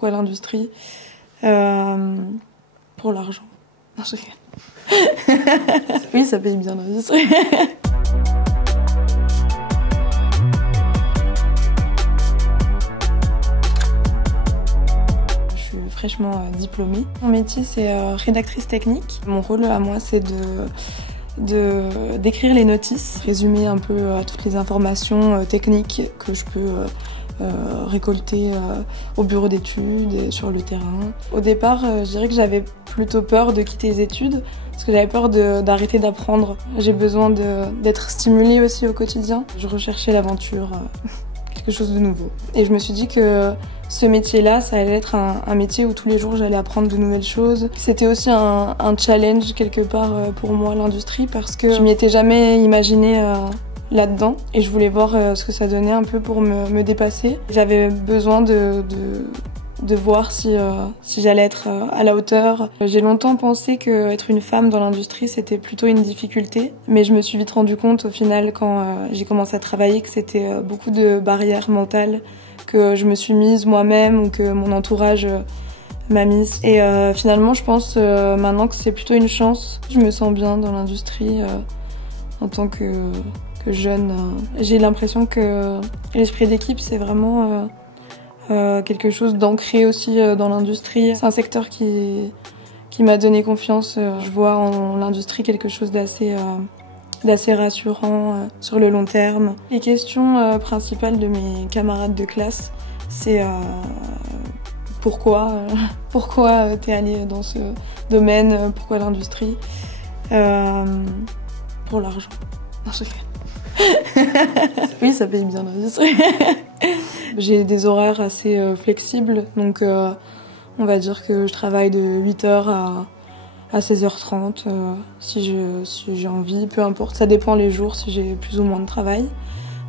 pourquoi l'industrie? Pour l'argent. Non, je rigole. Oui, ça paye bien l'industrie. Fraîchement diplômée. Mon métier, c'est rédactrice technique. Mon rôle à moi, c'est d'écrire les notices, résumer un peu toutes les informations techniques que je peux récolter au bureau d'études et sur le terrain. Au départ, je dirais que j'avais plutôt peur de quitter les études parce que j'avais peur d'arrêter d'apprendre. J'ai besoin d'être stimulée aussi au quotidien. Je recherchais l'aventure. Quelque chose de nouveau. Et je me suis dit que ce métier-là, ça allait être un métier où tous les jours j'allais apprendre de nouvelles choses. C'était aussi un challenge quelque part pour moi, l'industrie, parce que je m'y étais jamais imaginée là-dedans et je voulais voir ce que ça donnait un peu pour me dépasser. J'avais besoin de voir si j'allais être à la hauteur. J'ai longtemps pensé qu'être une femme dans l'industrie, c'était plutôt une difficulté. Mais je me suis vite rendu compte au final, quand j'ai commencé à travailler, que c'était beaucoup de barrières mentales que je me suis mise moi-même ou que mon entourage m'a mise. Et finalement, je pense maintenant que c'est plutôt une chance. Je me sens bien dans l'industrie en tant que jeune. J'ai l'impression que l'esprit d'équipe, c'est vraiment quelque chose d'ancré aussi dans l'industrie. C'est un secteur qui m'a donné confiance. Je vois en l'industrie quelque chose d'assez rassurant sur le long terme. Les questions principales de mes camarades de classe, c'est pourquoi t'es allé dans ce domaine, pourquoi l'industrie? Pour l'argent. Non, je rigole. Oui, ça paye bien l'industrie. J'ai des horaires assez flexibles, donc on va dire que je travaille de 8h à 16h30 si j'ai envie, peu importe, ça dépend les jours si j'ai plus ou moins de travail.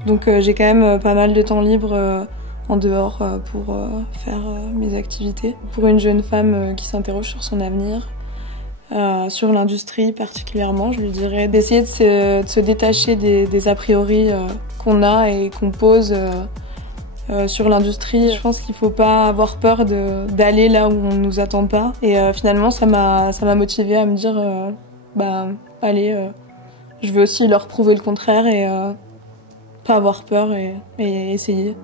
Donc j'ai quand même pas mal de temps libre en dehors pour faire mes activités. Pour une jeune femme qui s'interroge sur son avenir, sur l'industrie particulièrement, je lui dirais d'essayer de se détacher des a priori qu'on a et qu'on pose sur l'industrie. Je pense qu'il faut pas avoir peur d'aller là où on nous attend pas. Et finalement, ça m'a motivée à me dire, allez, je veux aussi leur prouver le contraire et pas avoir peur et essayer.